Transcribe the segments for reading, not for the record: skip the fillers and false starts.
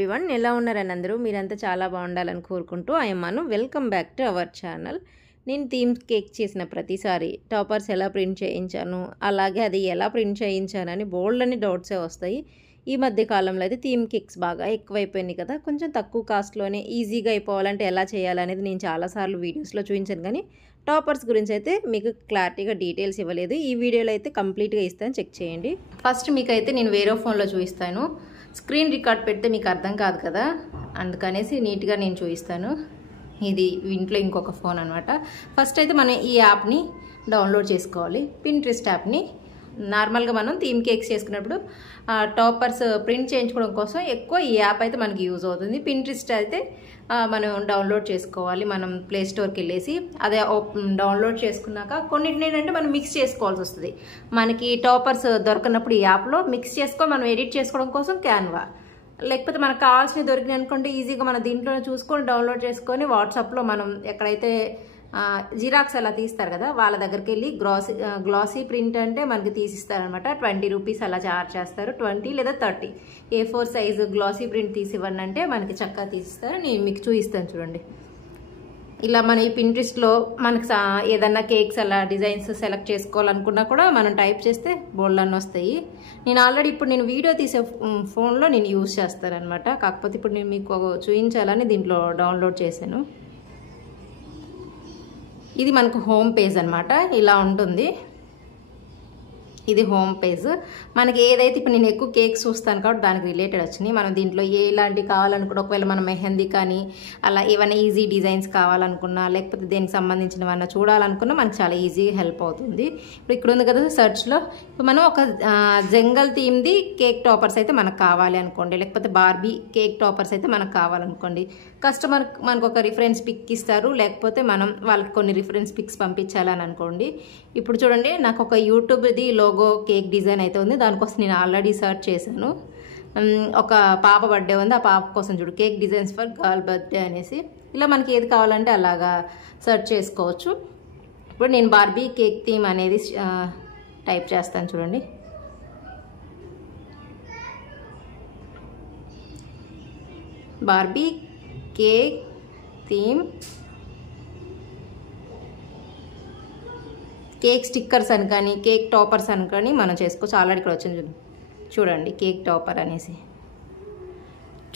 Everyone ఎలా ఉన్నారని అందరూ మీరంతా చాలా బాగుండాలని కోరుకుంటూ అయ్యమ్మను welcome back to our channel. నేను థీమ్ కేక్ చేసిన ప్రతిసారి టాపర్స్ ఎలా ప్రింట్ చేయించాను, అలాగే అది ఎలా ప్రింట్ చేయించానని బోల్డ్ అని డౌట్సే వస్తాయి. ఈ మధ్య కాలంలో అయితే థీమ్ కేక్స్ బాగా ఎక్కువైపోయినాయి కదా, కొంచెం తక్కువ కాస్ట్లోనే ఈజీగా అయిపోవాలంటే ఎలా చేయాలనేది నేను చాలాసార్లు వీడియోస్లో చూపించాను, కానీ టాపర్స్ గురించి అయితే మీకు క్లారిటీగా డీటెయిల్స్ ఇవ్వలేదు. ఈ వీడియోలో అయితే కంప్లీట్గా ఇస్తాను, చెక్ చేయండి. ఫస్ట్ మీకైతే నేను వేరే ఫోన్లో చూపిస్తాను. స్క్రీన్ రికార్డ్ పెడితే మీకు అర్థం కాదు కదా, అందుకనేసి నీట్గా నేను చూపిస్తాను. ఇది ఇంట్లో ఇంకొక ఫోన్ అనమాట. ఫస్ట్ అయితే మనం ఈ యాప్ని డౌన్లోడ్ చేసుకోవాలి. పింట్రెస్ట్ యాప్ని నార్మల్గా మనం థీమ్ కేక్స్ చేసుకున్నప్పుడు టాపర్స్ ప్రింట్ చేయించుకోవడం కోసం ఎక్కువ ఈ యాప్ అయితే మనకి యూజ్ అవుతుంది. పింట్రెస్ట్ అయితే మనం డౌన్లోడ్ చేసుకోవాలి. మనం ప్లే స్టోర్కి వెళ్ళేసి అదే డౌన్లోడ్ చేసుకున్నాక కొన్నిటిని ఏంటంటే మనం మిక్స్ చేసుకోవాల్సి వస్తుంది. మనకి టాపర్స్ దొరకనప్పుడు ఈ యాప్లో మిక్స్ చేసుకొని మనం ఎడిట్ చేసుకోవడం కోసం క్యాన్వా, లేకపోతే మనకు కావాల్సినవి దొరికినాయి అనుకుంటే ఈజీగా మన దీంట్లోనే చూసుకొని డౌన్లోడ్ చేసుకొని వాట్సాప్లో మనం ఎక్కడైతే జిరాక్స్ అలా తీస్తారు కదా వాళ్ళ దగ్గరికి వెళ్ళి గ్లాసీ ప్రింట్ అంటే మనకి తీసిస్తారనమాట. 20 రూపీస్ అలా చార్జ్ చేస్తారు, 20 లేదా 30. A4 సైజు గ్లాసీ ప్రింట్ తీసివ్వండి అంటే మనకి చక్కగా తీసిస్తారు. నేను మీకు చూపిస్తాను చూడండి. ఇలా మన ఈ పింట్రెస్ట్లో మనకి ఏదన్నా కేక్స్ అలా డిజైన్స్ సెలెక్ట్ చేసుకోవాలనుకున్నా కూడా మనం టైప్ చేస్తే బోల్డ్ అన్నీ వస్తాయి. నేను ఆల్రెడీ ఇప్పుడు నేను వీడియో తీసే ఫోన్లో నేను యూజ్ చేస్తాను అనమాట. కాకపోతే ఇప్పుడు నేను మీకు చూపించాలని దీంట్లో డౌన్లోడ్ చేశాను. ఇది మనకు హోమ్ పేజ్ అనమాట, ఇలా ఉంటుంది. ఇది హోమ్ పేజ్. మనకి ఏదైతే ఇప్పుడు నేను ఎక్కువ కేక్స్ చూస్తాను కాబట్టి దానికి రిలేటెడ్ వచ్చినాయి. మనం దీంట్లో ఎలాంటివి కావాలనుకున్నా, ఒకవేళ మనం మెహందీ కానీ అలా ఏమైనా ఈజీ డిజైన్స్ కావాలనుకున్నా, లేకపోతే దేనికి సంబంధించినవన్నా చూడాలనుకున్నా మనకు చాలా ఈజీగా హెల్ప్ అవుతుంది. ఇప్పుడు ఇక్కడ ఉంది కదా సెర్చ్లో, ఇప్పుడు మనం ఒక జంగల్ థీమ్ది కేక్ టాపర్స్ అయితే మనకు కావాలి అనుకోండి, లేకపోతే బార్బీ కేక్ టాపర్స్ అయితే మనకు కావాలనుకోండి. కస్టమర్ మనకు ఒక రిఫరెన్స్ పిక్ ఇస్తారు, లేకపోతే మనం వాళ్ళకి కొన్ని రిఫరెన్స్ పిక్స్ పంపించాలని అనుకోండి. ఇప్పుడు చూడండి, నాకు ఒక యూట్యూబ్ది లోగో కేక్ డిజైన్ అయితే ఉంది. దానికోసం నేను ఆల్రెడీ సర్చ్ చేశాను. ఒక పాప బర్త్డే ఉంది, ఆ పాప కోసం చూడు cake designs for girl birthday అనేసి. ఇలా మనకి ఏది కావాలంటే అలాగా సర్చ్ చేసుకోవచ్చు. ఇప్పుడు నేను బార్బీ కేక్ థీమ్ అనేది టైప్ చేస్తాను చూడండి. Barbie cake theme cake stickers అని కానీ కేక్ టాపర్స్ అని కానీ మనం చేసుకోవచ్చు. ఆల్రెడీ ఇక్కడ వచ్చింది చూడండి, కేక్ టాపర్ అనేసి.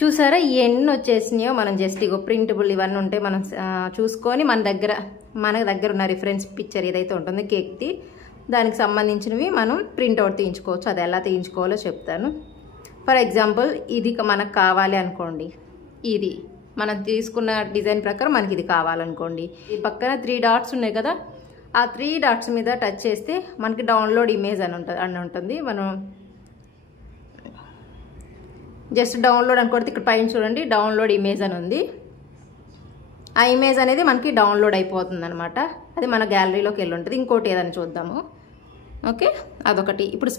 చూసారా ఎన్ని వచ్చేసినాయో. మనం జస్ట్ ఇగో ప్రింటబుల్ ఇవన్నీ ఉంటే మనం చూసుకొని మన దగ్గర ఉన్న రిఫరెన్స్ పిక్చర్ ఏదైతే ఉంటుందో కేక్ది దానికి సంబంధించినవి మనం ప్రింట్అవుట్ తీయించుకోవచ్చు. అది ఎలా తీయించుకోవాలో చెప్తాను. ఫర్ ఎగ్జాంపుల్ ఇది మనకు కావాలి అనుకోండి, ఇది మనం తీసుకున్న డిజైన్ ప్రకారం మనకి ఇది కావాలనుకోండి. ఈ పక్కన 3 డాట్స్ ఉన్నాయి కదా, ఆ 3 డాట్స్ మీద టచ్ చేస్తే మనకి డౌన్లోడ్ ఇమేజ్ అని ఉంటుంది. మనం జస్ట్ డౌన్లోడ్ అనుకోండి, ఇక్కడ పైన చూడండి డౌన్లోడ్ ఇమేజ్ అని ఉంది. ఆ ఇమేజ్ అనేది మనకి డౌన్లోడ్ అయిపోతుంది అనమాట. అది మన గ్యాలరీలోకి వెళ్ళి ఉంటుంది. ఇంకోటి ఏదైనా చూద్దాము. ఓకే, అదొకటి. ఇప్పుడు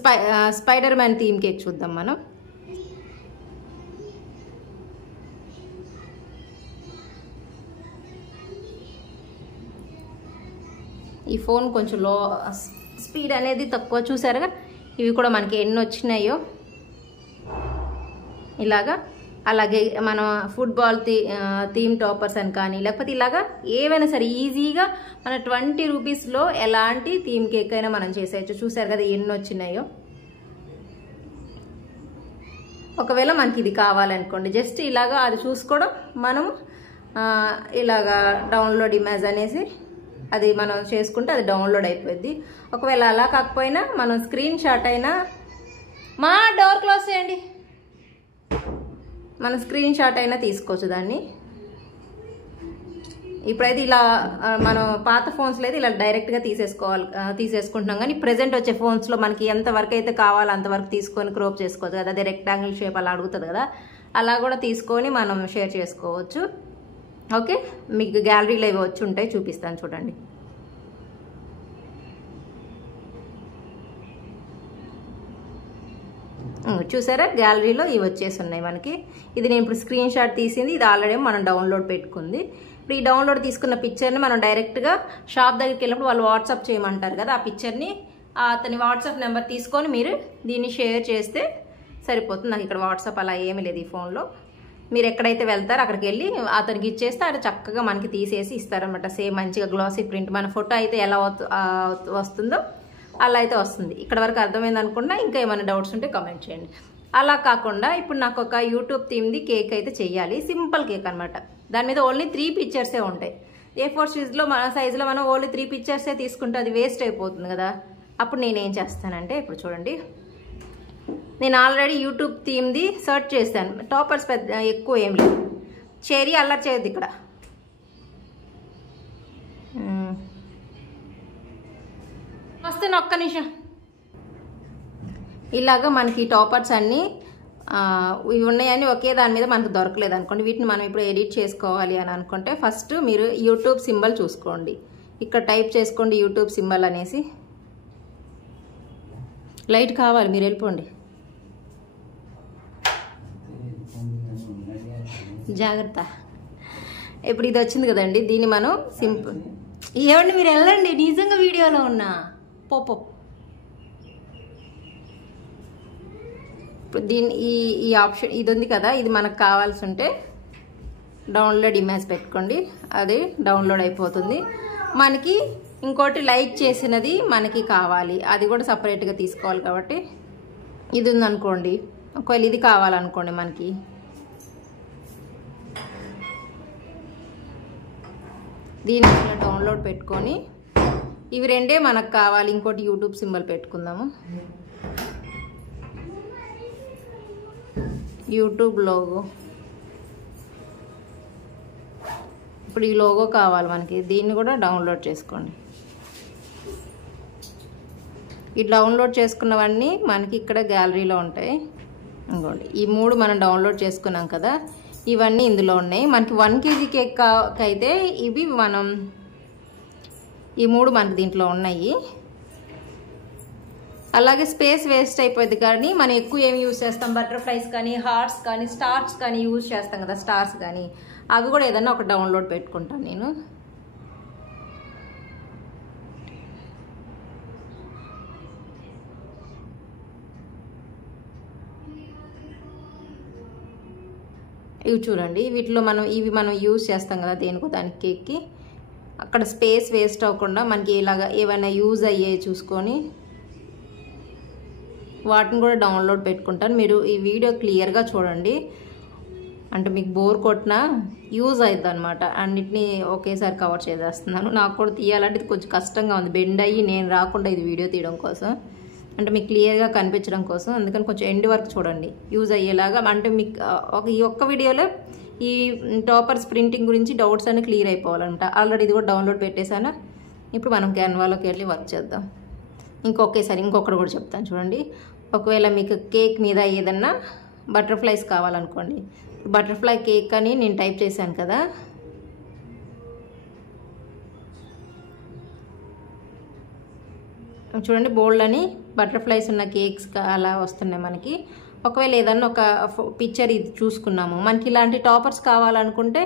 స్పైడర్ మ్యాన్ థీమ్ కేక్ చూద్దాం మనం. ఈ ఫోన్ కొంచెం స్పీడ్ అనేది తక్కువ, చూసారుగా. ఇవి కూడా మనకి ఎన్ని వచ్చినాయో ఇలాగా. అలాగే మనం ఫుట్బాల్ థీమ్ టాపర్స్ అని కానీ, లేకపోతే ఇలాగా ఏవైనా సరే ఈజీగా మన 20 రూపీస్లో ఎలాంటి థీమ్ కేక్ అయినా మనం చేసేయచ్చు. చూసారు కదా ఎన్ని వచ్చినాయో. ఒకవేళ మనకి ఇది కావాలనుకోండి, జస్ట్ ఇలాగా అది చూసుకోవడం, మనం ఇలాగా డౌన్లోడ్ ఇమేజ్ అనేసి అది మనం చేసుకుంటే అది డౌన్లోడ్ అయిపోద్ది. ఒకవేళ అలా కాకపోయినా మనం స్క్రీన్ షాట్ అయినా, మా డోర్ క్లోజ్ చేయండి, మనం స్క్రీన్ షాట్ అయినా తీసుకోవచ్చు దాన్ని. ఇప్పుడైతే ఇలా మనం పాత ఫోన్స్లో అయితే ఇలా డైరెక్ట్గా తీసేసుకుంటున్నాం, కానీ ప్రజెంట్ వచ్చే ఫోన్స్లో మనకి ఎంతవరకు అయితే కావాలో అంతవరకు తీసుకొని క్రోప్ చేసుకోవచ్చు కదా. అదే రెక్టాంగిల్ షేప్ అలా అడుగుతుంది కదా, అలా కూడా తీసుకొని మనం షేర్ చేసుకోవచ్చు. ఓకే, మీకు గ్యాలరీలో ఇవి వచ్చి ఉంటాయి, చూపిస్తాను చూడండి. చూసారా గ్యాలరీలో ఇవి వచ్చేసి ఉన్నాయి మనకి. ఇది నేను ఇప్పుడు స్క్రీన్ షాట్ తీసింది, ఇది ఆల్రెడీ మనం డౌన్లోడ్ పెట్టుకుంది. ఇప్పుడు ఈ డౌన్లోడ్ తీసుకున్న పిక్చర్ని మనం డైరెక్ట్గా షాప్ దగ్గరికి వెళ్ళినప్పుడు వాళ్ళు వాట్సాప్ చేయమంటారు కదా, ఆ పిక్చర్ని అతని వాట్సాప్ నెంబర్ తీసుకొని మీరు దీన్ని షేర్ చేస్తే సరిపోతుంది. నాకు ఇక్కడ వాట్సాప్ అలా ఏమీ లేదు ఈ ఫోన్లో. మీరు ఎక్కడైతే వెళ్తారో అక్కడికి వెళ్ళి అతనికి ఇచ్చేస్తే అది చక్కగా మనకి తీసేసి ఇస్తారనమాట. సేమ్ మంచిగా గ్లాసీ ప్రింట్, మన ఫోటో అయితే ఎలా వస్తుందో అలా అయితే వస్తుంది. ఇక్కడ వరకు అర్థమైంది అనుకున్నా. ఇంకా ఏమైనా డౌట్స్ ఉంటే కామెంట్ చేయండి. అలా కాకుండా ఇప్పుడు నాకు ఒక యూట్యూబ్ థీమ్ది కేక్ అయితే చెయ్యాలి. సింపుల్ కేక్ అనమాట. దాని మీద ఓన్లీ 3 పిక్చర్సే ఉంటాయి. A4 షీట్స్లో మన సైజులో మనం ఓన్లీ 3 పిక్చర్సే తీసుకుంటే అది వేస్ట్ అయిపోతుంది కదా. అప్పుడు నేనేం చేస్తానంటే, ఇప్పుడు చూడండి, నేను ఆల్రెడీ యూట్యూబ్ థీమ్ది సెర్చ్ చేశాను. టాపర్స్ పెద్ద ఎక్కువ ఏం లేదు. చెరీ అల్లరి చేయద్దు ఇక్కడ. వస్తే ఒక్క నిమిషం. ఇలాగా మనకి టాపర్స్ అన్నీ ఇవి ఉన్నాయని ఒకే దాని మీద మనకు దొరకలేదు అనుకోండి. వీటిని మనం ఇప్పుడు ఎడిట్ చేసుకోవాలి అని అనుకుంటే ఫస్ట్ మీరు యూట్యూబ్ సింబల్ చూసుకోండి. ఇక్కడ టైప్ చేసుకోండి యూట్యూబ్ సింబల్ అనేసి. లైట్ కావాలి, మీరు వెళ్ళిపోండి. జాగ్రత్త. ఇప్పుడు ఇది వచ్చింది కదండి, దీన్ని మనం సింపుల్. ఏమండి మీరు వెళ్ళండి, నిజంగా వీడియోలో ఉన్నా. పోపో. దీని ఈ ఆప్షన్ ఇది ఉంది కదా, ఇది మనకు కావాల్సి ఉంటే డౌన్లోడ్ ఇమేజ్ పెట్టుకోండి. అది డౌన్లోడ్ అయిపోతుంది. మనకి ఇంకోటి లైక్ చేసినది మనకి కావాలి, అది కూడా సపరేట్గా తీసుకోవాలి. కాబట్టి ఇది ఉందనుకోండి, ఒకవేళ ఇది కావాలనుకోండి మనకి, దీన్ని ఇట్లా డౌన్లోడ్ పెట్టుకొని ఇవి రెండే మనకు కావాలి. ఇంకోటి యూట్యూబ్ సింబల్ పెట్టుకుందాము. YouTube logo. ఇప్పుడు ఈ లోగో కావాలి మనకి, దీన్ని కూడా డౌన్లోడ్ చేసుకోండి. ఈ డౌన్లోడ్ చేసుకున్నవన్నీ మనకి ఇక్కడ గ్యాలరీలో ఉంటాయి. ఇంకోండి ఈ 3 మనం డౌన్లోడ్ చేసుకున్నాం కదా, ఇవన్నీ ఇందులో ఉన్నాయి. మనకి 1 kg కేక్ అయితే ఇవి మనం ఈ 3 మనకి దీంట్లో ఉన్నాయి. అలాగే స్పేస్ వేస్ట్ అయిపోద్ది కానీ మనం ఎక్కువ ఏమి యూజ్ చేస్తాం, బటర్ఫ్లైస్ కానీ, హార్ట్స్ కానీ, స్టార్స్ కానీ యూజ్ చేస్తాం కదా, స్టార్స్ కానీ, అవి కూడా ఏదన్నా ఒక డౌన్లోడ్ పెట్టుకుంటాను నేను. ఇవి చూడండి, వీటిలో ఇవి మనం యూజ్ చేస్తాం కదా దేనికో దానికి కేక్కి. అక్కడ స్పేస్ వేస్ట్ అవ్వకుండా మనకి ఇలాగా ఏమైనా యూజ్ అయ్యే చూసుకొని వాటిని కూడా డౌన్లోడ్ పెట్టుకుంటాను. మీరు ఈ వీడియో క్లియర్గా చూడండి, అంటే మీకు బోర్ కొట్టినా యూజ్ అవుతుంది అనమాట. అన్నిటినీ ఒకేసారి కవర్ చేసేస్తున్నాను. నాకు కూడా తీయాలంటే ఇది కొంచెం కష్టంగా ఉంది, బెండ్ అయ్యి నేను రాకుండా ఇది వీడియో తీయడం కోసం, అంటే మీకు క్లియర్గా కనిపించడం కోసం. అందుకని కొంచెం ఎండ్ వరకు చూడండి, యూజ్ అయ్యేలాగా. అంటే మీకు ఈ ఒక్క వీడియోలో ఈ టాపర్స్ ప్రింటింగ్ గురించి డౌట్స్ అన్నీ క్లియర్ అయిపోవాలంట. ఆల్రెడీ ఇది కూడా డౌన్లోడ్ పెట్టేశాను. ఇప్పుడు మనం క్యాన్వాలోకి వెళ్ళి వర్క్ చేద్దాం. ఇంకొకటి కూడా చెప్తాను చూడండి. ఒకవేళ మీకు కేక్ మీద ఏదన్నా బటర్ఫ్లైస్ కావాలనుకోండి, బటర్ఫ్లై కేక్ అని నేను టైప్ చేశాను కదా, చూడండి బోల్డ్ అని బటర్ఫ్లైస్ ఉన్న కేక్స్ అలా వస్తున్నాయి మనకి. ఒకవేళ ఏదన్నా ఒక పిక్చర్ ఇది చూసుకున్నాము, మనకి ఇలాంటి టాపర్స్ కావాలనుకుంటే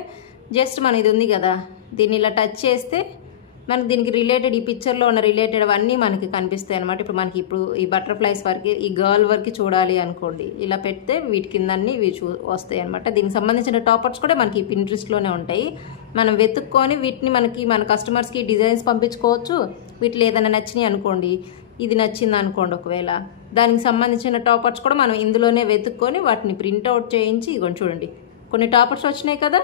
జస్ట్ మనం ఇది ఉంది కదా, దీన్ని ఇలా టచ్ చేస్తే మనకి దీనికి రిలేటెడ్, ఈ పిక్చర్లో ఉన్న రిలేటెడ్ అవన్నీ మనకి కనిపిస్తాయి అనమాట. ఇప్పుడు ఈ బటర్ఫ్లైస్ వరకు, ఈ గర్ల్ వరకు చూడాలి అనుకోండి, ఇలా పెడితే వీటి కింద అన్నీ ఇవి వస్తాయి అనమాట. దీనికి సంబంధించిన టాపర్స్ కూడా మనకి పింట్రెస్ట్లోనే ఉంటాయి. మనం వెతుక్కొని వీటిని మన కస్టమర్స్కి డిజైన్స్ పంపించుకోవచ్చు. వీటిలో ఏదైనా నచ్చినాయి అనుకోండి, ఇది నచ్చింది అనుకోండి, ఒకవేళ దానికి సంబంధించిన టాపర్స్ కూడా మనం ఇందులోనే వెతుక్కొని వాటిని ప్రింట్అవుట్ చేయించి, ఇగోండి చూడండి కొన్ని టాపర్స్ వచ్చినాయి కదా,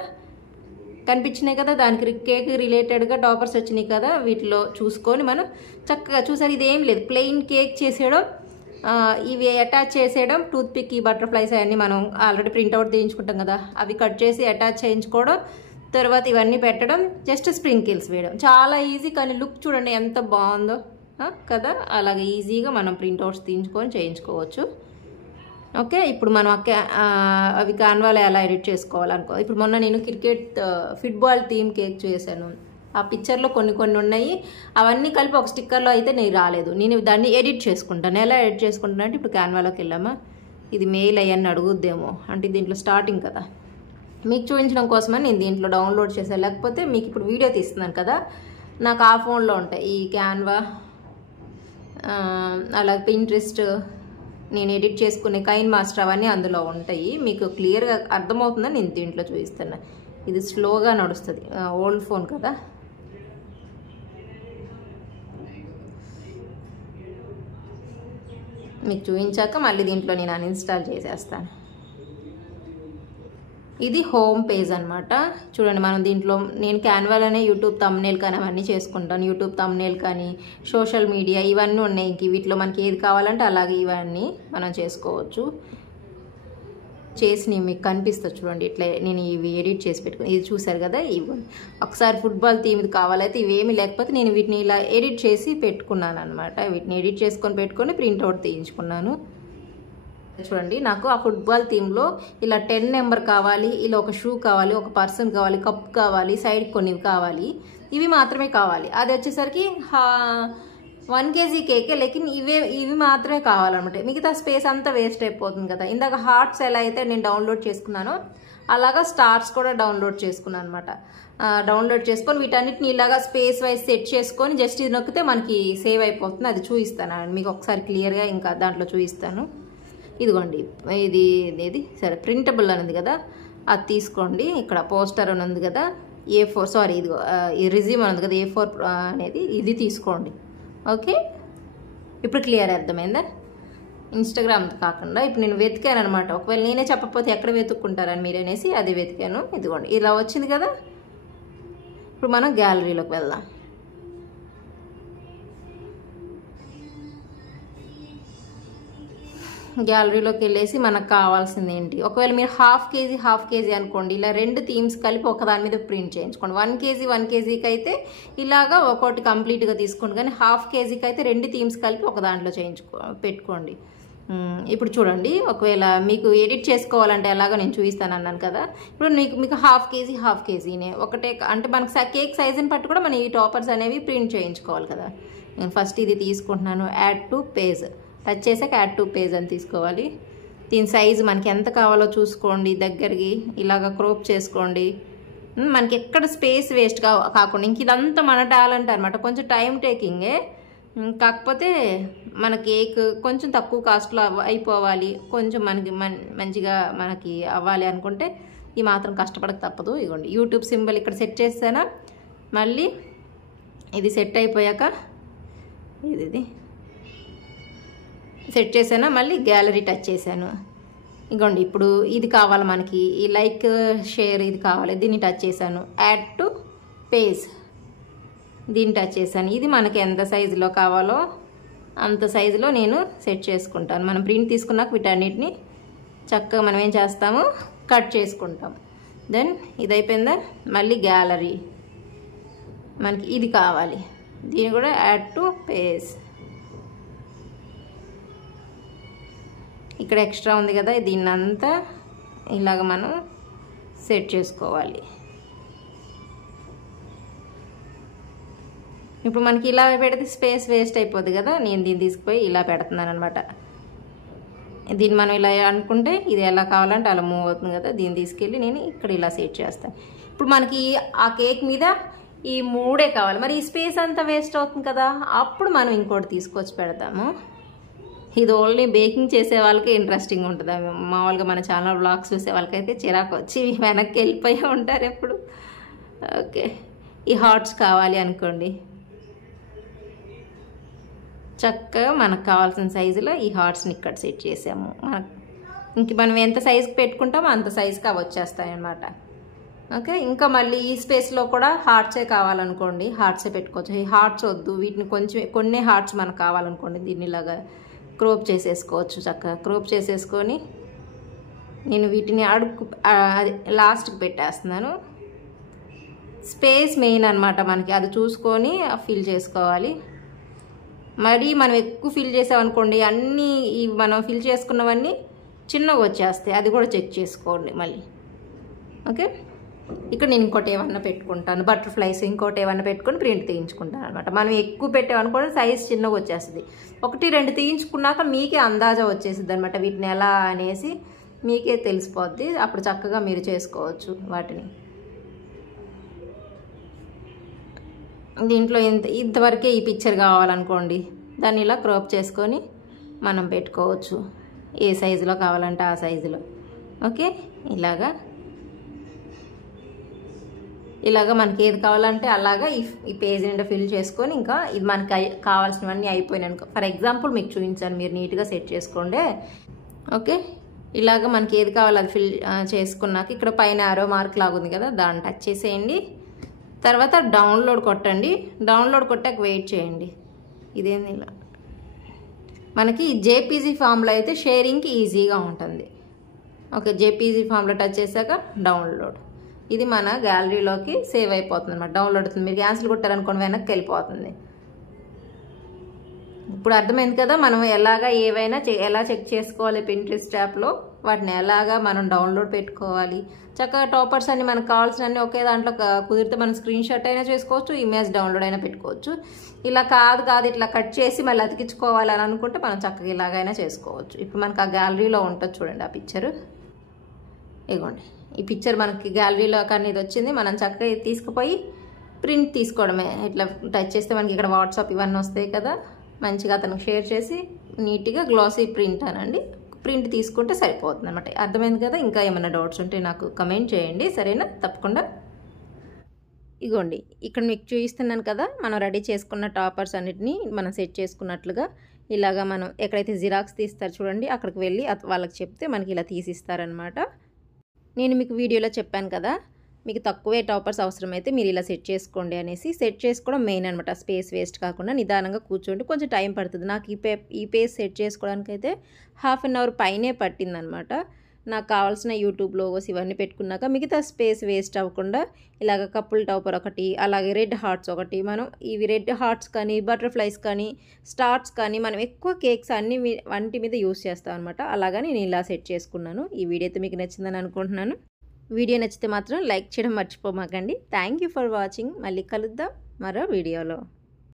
కనిపించినాయి కదా, దానికి కేక్ రిలేటెడ్గా టాపర్స్ వచ్చినాయి కదా, వీటిలో చూసుకొని మనం చక్కగా చూసారు. ఇది ఏం లేదు, ప్లెయిన్ కేక్ చేసేయడం, ఇవి అటాచ్ చేసేయడం, టూత్ పిక్, ఈ బటర్ఫ్లైస్ అవన్నీ మనం ఆల్రెడీ ప్రింట్అవుట్ తీయించుకుంటాం కదా, అవి కట్ చేసి అటాచ్ చేయించుకోవడం, తర్వాత ఇవన్నీ పెట్టడం, జస్ట్ స్ప్రింకిల్స్ వేయడం. చాలా ఈజీ, కానీ లుక్ చూడండి ఎంత బాగుందో కదా. అలాగే ఈజీగా మనం ప్రింట్అవుట్స్ తీయించుకొని చేయించుకోవచ్చు. ఓకే, ఇప్పుడు మనం అవి కాన్వాలో ఎలా ఎడిట్ చేసుకోవాలనుకో. ఇప్పుడు మొన్న నేను క్రికెట్ ఫుట్బాల్ థీమ్ కేక్ చేశాను. ఆ పిక్చర్లో కొన్ని ఉన్నాయి, అవన్నీ కలిపి ఒక స్టిక్కర్లో అయితే నేను రాలేదు. నేను దాన్ని ఎడిట్ చేసుకుంటాను. ఎలా ఎడిట్ చేసుకుంటాను అంటే, ఇప్పుడు క్యాన్వాలోకి వెళ్ళామా, ఇది మెయిల్ అయ్యని అడుగుద్దేమో, అంటే దీంట్లో స్టార్టింగ్ కదా, మీకు చూపించడం కోసమని నేను దీంట్లో డౌన్లోడ్ చేశాను. లేకపోతే మీకు ఇప్పుడు వీడియో తీస్తున్నాను కదా, నాకు ఆ ఫోన్లో ఉంటాయి ఈ క్యాన్వా, అలాగే పింట్రెస్ట్, నేను ఎడిట్ చేసుకునే కైన్ మాస్టర్ అవన్నీ అందులో ఉంటాయి. మీకు క్లియర్గా అర్థమవుతుందని నేను దీంట్లో చూపిస్తున్నా. ఇది స్లోగా నడుస్తుంది, ఓల్డ్ ఫోన్ కదా. మీకు చూపించాక మళ్ళీ దీంట్లో నేను అన్ఇన్స్టాల్ చేసేస్తాను. ఇది హోమ్ పేజ్ అనమాట. చూడండి, మనం దీంట్లో నేను క్యాన్వాలోనే యూట్యూబ్ థంబ్నెయిల్ కానీ అవన్నీ చేసుకుంటాను. యూట్యూబ్ థంబ్నెయిల్ కానీ సోషల్ మీడియా ఇవన్నీ ఉన్నాయి. ఇంక వీటిలో మనకి ఏది కావాలంటే అలాగే ఇవన్నీ మనం చేసుకోవచ్చు. చేసి మీకు కనిపిస్తుంది చూడండి. ఇట్లా నేను ఇవి ఎడిట్ చేసి పెట్టుకుని ఇది చూసారు కదా. ఇవి ఒకసారి ఫుట్బాల్ థీమ్ది కావాలైతే ఇవేమి లేకపోతే నేను వీటిని ఇలా ఎడిట్ చేసి పెట్టుకున్నాను అనమాట. వీటిని ఎడిట్ చేసుకొని పెట్టుకొని ప్రింట్అవుట్ తీయించుకున్నాను. చూడండి, నాకు ఆ ఫుట్బాల్ థీమ్లో ఇలా 10 నెంబర్ కావాలి, ఇలా ఒక షూ కావాలి, ఒక పర్సన్ కావాలి, కప్ కావాలి, సైడ్ కొన్ని కావాలి, ఇవి మాత్రమే కావాలి. అది వచ్చేసరికి 1 kg కేకే, లేకిన్ ఇవి మాత్రమే కావాలన్నమాట. మిగతా స్పేస్ అంతా వేస్ట్ అయిపోతుంది కదా. ఇందాక హార్ట్స్ ఎలా అయితే నేను డౌన్లోడ్ చేసుకున్నానో అలాగా స్టార్స్ కూడా డౌన్లోడ్ చేసుకున్నాను అనమాట. డౌన్లోడ్ చేసుకొని వీటన్నిటిని ఇలాగా స్పేస్ వైజ్ సెట్ చేసుకొని జస్ట్ ఇది నొక్కితే మనకి సేవ్ అయిపోతుంది. అది చూపిస్తాను మీకు ఒకసారి క్లియర్గా, ఇంకా దాంట్లో చూపిస్తాను. ఇదిగోండి, ఇది సరే ప్రింటబుల్ అనేది కదా, అది తీసుకోండి. ఇక్కడ పోస్టర్ అని ఉంది కదా, A4 సారీ ఇదిగో ఈ రిజ్యూమ్ అని ఉంది కదా, A4 అనేది ఇది తీసుకోండి. ఓకే, ఇప్పుడు క్లియర్ అర్థమైందా? ఇన్స్టాగ్రామ్ కాకుండా ఇప్పుడు నేను వెతికాను అనమాట. ఒకవేళ నేనే చెప్పకపోతే ఎక్కడ వెతుక్కుంటారని మీరు అనేసి అది వెతికాను. ఇదిగోండి, ఇలా వచ్చింది కదా. ఇప్పుడు మనం గ్యాలరీలోకి వెళ్దాం. గ్యాలరీలోకి వెళ్ళేసి మనకు కావాల్సింది ఏంటి, ఒకవేళ మీరు హాఫ్ కేజీ అనుకోండి, ఇలా 2 థీమ్స్ కలిపి ఒకదాని మీద ప్రింట్ చేయించుకోండి. 1 కేజీకి అయితే ఇలాగా ఒకటి కంప్లీట్గా తీసుకోండి, కానీ హాఫ్ కేజీకి అయితే 2 థీమ్స్ కలిపి ఒక దాంట్లో పెట్టుకోండి. ఇప్పుడు చూడండి, ఒకవేళ మీకు ఎడిట్ చేసుకోవాలంటే ఎలాగో నేను చూపిస్తాను అన్నాను కదా. ఇప్పుడు మీకు హాఫ్ కేజీనే ఒకటే, అంటే మనకు కేక్ సైజుని పట్టు కూడా మనం ఈ టాపర్స్ అనేవి ప్రింట్ చేయించుకోవాలి కదా. నేను ఫస్ట్ ఇది తీసుకుంటున్నాను, యాడ్ టు పేజ్ టచ్ చేసాక యాడ్ టు పేజ్ అని తీసుకోవాలి. దీని సైజు మనకి ఎంత కావాలో చూసుకోండి, దగ్గరికి ఇలాగ క్రోప్ చేసుకోండి. మనకి ఎక్కడ స్పేస్ వేస్ట్ కాకుండా, ఇంక ఇదంతా మన టాలెంట్ అనమాట. కొంచెం టైం టేకింగే, కాకపోతే మన కేక్ కొంచెం తక్కువ కాస్ట్లో అయిపోవాలి, కొంచెం మనకి మంచిగా మనకి అవ్వాలి అనుకుంటే ఈ మాత్రం కష్టపడక తప్పదు. ఇదిగోండి, యూట్యూబ్ సింబల్ ఇక్కడ సెట్ చేస్తానా, మళ్ళీ ఇది సెట్ అయిపోయాక ఇది సెట్ చేశాను, మళ్ళీ గ్యాలరీ టచ్ చేశాను. ఇగోండి, ఇప్పుడు ఇది కావాలి మనకి, ఈ లైక్ షేర్ ఇది కావాలి, దీన్ని టచ్ చేశాను. యాడ్ టు పేజ్ దీన్ని టచ్ చేశాను. ఇది మనకి ఎంత సైజులో కావాలో అంత సైజులో నేను సెట్ చేసుకుంటాను. మనం ప్రింట్ తీసుకున్నాక వీటన్నిటిని చక్కగా మనం ఏం చేస్తాము, కట్ చేసుకుంటాం. దెన్ ఇది అయిపోయిందా, మళ్ళీ గ్యాలరీ మనకి ఇది కావాలి, దీన్ని కూడా యాడ్ టు పేజ్. ఇక్కడ ఎక్స్ట్రా ఉంది కదా, దీన్నంతా ఇలాగ మనం సెట్ చేసుకోవాలి. ఇప్పుడు మనకి ఇలా పెడితే స్పేస్ వేస్ట్ అయిపోద్ది కదా, నేను దీన్ని తీసుకుపోయి ఇలా పెడుతున్నాను అనమాట. దీన్ని మనం ఇలా అనుకుంటే ఇది ఎలా కావాలంటే అలా మూవ్ అవుతుంది కదా, దీన్ని తీసుకెళ్ళి నేను ఇక్కడ ఇలా సెట్ చేస్తాను. ఇప్పుడు మనకి ఆ కేక్ మీద ఈ 3 కావాలి, మరి ఈ స్పేస్ అంతా వేస్ట్ అవుతుంది కదా, అప్పుడు మనం ఇంకోటి తీసుకొచ్చి పెడతాము. ఇది ఓన్లీ బేకింగ్ చేసే వాళ్ళకి ఇంట్రెస్టింగ్ ఉంటుంది. మామూలుగా మన ఛానల్ బ్లాగ్స్ చూసే వాళ్ళకైతే చిరాకు వచ్చి వెనక్కి వెళ్ళిపోయి ఉంటారు ఎప్పుడు. ఓకే, ఈ హార్ట్స్ కావాలి అనుకోండి, చక్కగా మనకు కావాల్సిన సైజులో ఈ హార్ట్స్ని ఇక్కడ సెట్ చేసాము. ఇంక మనం ఎంత సైజుకి పెట్టుకుంటామో అంత సైజుకి అవి వచ్చేస్తాయి అన్నమాట. ఓకే, ఇంకా మళ్ళీ ఈ స్పేస్లో కూడా హార్ట్సే కావాలనుకోండి, హార్ట్సే పెట్టుకోవచ్చు. ఈ హార్ట్స్ వద్దు, వీటిని కొన్ని హార్ట్స్ మనకు కావాలనుకోండి, దీన్ని ఇలాగా క్రోప్ చేసేసుకోవచ్చు. చక్కగా క్రోప్ చేసేసుకొని నేను వీటిని లాస్ట్కి పెట్టేస్తున్నాను. స్పేస్ మెయిన్ అనమాట మనకి, అది చూసుకొని ఫిల్ చేసుకోవాలి. మరి మనం ఎక్కువ ఫిల్ చేసామనుకోండి, అన్నీ మనం ఫిల్ చేసుకున్నవన్నీ చిన్నగా వచ్చేస్తాయి, అది కూడా చెక్ చేసుకోండి మళ్ళీ. ఓకే, ఇక్కడ నేను ఇంకోటి ఏమన్నా పెట్టుకుంటాను, బటర్ఫ్లైస్ ఇంకోటి ఏమన్నా పెట్టుకొని ప్రింట్ తీయించుకుంటాను అనమాట. మనం ఎక్కువ పెట్టామనుకోండి సైజ్ చిన్నగా వచ్చేస్తుంది. 1-2 తీయించుకున్నాక మీకే అందాజా వచ్చేసిద్ది అనమాట, వీటిని ఎలా అనేసి మీకే తెలిసిపోద్ది. అప్పుడు చక్కగా మీరు చేసుకోవచ్చు వాటిని. దీంట్లో ఇంతవరకే ఈ పిక్చర్ కావాలనుకోండి, దాన్ని ఇలా క్రాప్ చేసుకొని మనం పెట్టుకోవచ్చు, ఏ సైజులో కావాలంటే ఆ సైజులో. ఓకే, ఇలాగా మనకి ఏది కావాలంటే అలాగా ఈ పేజ్ నిండా ఫిల్ చేసుకొని, ఇంకా ఇది మనకి కావాల్సినవన్నీ అయిపోయినాయి. ఫర్ ఎగ్జాంపుల్ మీకు చూపించాను, మీరు నీట్గా సెట్ చేసుకోండి. ఓకే, ఇలాగ మనకి ఏది కావాలో అది ఫిల్ చేసుకున్నాక ఇక్కడ పైన ఆరో మార్క్ లాగా ఉంది కదా, దాన్ని టచ్ చేసేయండి. తర్వాత డౌన్లోడ్ కొట్టండి. డౌన్లోడ్ కొట్టాక వెయిట్ చేయండి. ఇదేంది ఇలా మనకి జేపీజీ ఫామ్లో అయితే షేరింగ్కి ఈజీగా ఉంటుంది. ఓకే, జేపీజీ ఫామ్లో టచ్ చేశాక డౌన్లోడ్, ఇది మన గ్యాలరీలోకి సేవ్ అయిపోతుంది అన్నమాట. డౌన్లోడ్ అవుతుంది. మీరు క్యాన్సిల్ కొట్టారనుకోండి వెనక్కి వెళ్ళిపోతుంది. ఇప్పుడు అర్థమైంది కదా మనం ఎలాగా ఏవైనా ఎలా చెక్ చేసుకోవాలి పింట్రెస్ట్ యాప్లో, వాటిని ఎలాగా మనం డౌన్లోడ్ పెట్టుకోవాలి. చక్కగా టాపర్స్ అన్ని మనకు కావాల్సినవన్నీ ఒకే దాంట్లో కుదిరితే మనం స్క్రీన్ షాట్ అయినా చేసుకోవచ్చు, ఇమేజ్ డౌన్లోడ్ అయినా పెట్టుకోవచ్చు. ఇలా కాదు ఇట్లా కట్ చేసి మళ్ళీ అతికించుకోవాలి అని అనుకుంటే మనం చక్కగా ఇలాగైనా చేసుకోవచ్చు. ఇప్పుడు మనకు ఆ గ్యాలరీలో ఉంటుంది చూడండి ఆ పిక్చర్, ఇగోండి ఈ పిక్చర్ మనకి గ్యాలరీలో కానీ ఇది వచ్చింది. మనం చక్కగా ఇది తీసుకుపోయి ప్రింట్ తీసుకోవడమే. ఇట్లా టచ్ చేస్తే మనకి ఇక్కడ వాట్సాప్ ఇవన్నీ వస్తాయి కదా, మంచిగా అతనికి షేర్ చేసి నీట్గా గ్లాసీ ప్రింట్ అనండి, ప్రింట్ తీసుకుంటే సరిపోతుంది అనమాట. అర్థమైంది కదా. ఇంకా ఏమైనా డౌట్స్ ఉంటే నాకు కమెంట్ చేయండి, సరేనా? తప్పకుండా. ఇగోండి ఇక్కడ మీకు చూపిస్తున్నాను కదా, మనం రెడీ చేసుకున్న టాపర్స్ అన్నిటినీ మనం సెట్ చేసుకున్నట్లుగా ఇలాగా మనం ఎక్కడైతే జిరాక్స్ తీస్తారు చూడండి, అక్కడికి వెళ్ళి వాళ్ళకి చెప్తే మనకి ఇలా తీసిస్తారనమాట. నేను మీకు వీడియోలో చెప్పాను కదా, మీకు తక్కువే టాపర్స్ అవసరమైతే మీరు ఇలా సెట్ చేసుకోండి అనేసి. సెట్ చేసుకోవడం మెయిన్ అనమాట, స్పేస్ వేస్ట్ కాకుండా నిదానంగా కూర్చోండి. కొంచెం టైం పడుతుంది. నాకు ఈ పేజ్ సెట్ చేసుకోవడానికైతే 1/2 అవర్ పైనే పట్టిందనమాట. నాకు కావాల్సిన యూట్యూబ్ లోగోస్ ఇవన్నీ పెట్టుకున్నాక మిగతా స్పేస్ వేస్ట్ అవ్వకుండా ఇలాగ కపుల్ టాపర్ ఒకటి, అలాగే రెడ్ హార్ట్స్ ఒకటి, మనం ఇవి రెడ్ హార్ట్స్ కానీ బటర్ఫ్లైస్ కానీ స్టార్స్ కానీ మనం ఎక్కువ కేక్స్ అన్ని వంటి మీద యూస్ చేస్తాం అనమాట. అలాగని నేను ఇలా సెట్ చేసుకున్నాను. ఈ వీడియో అయితే మీకు నచ్చిందని అనుకుంటున్నాను. వీడియో నచ్చితే మాత్రం లైక్ చేయడం మర్చిపోమాకండి. Thank you for watching. మళ్ళీ కలుద్దాం మరో వీడియోలో.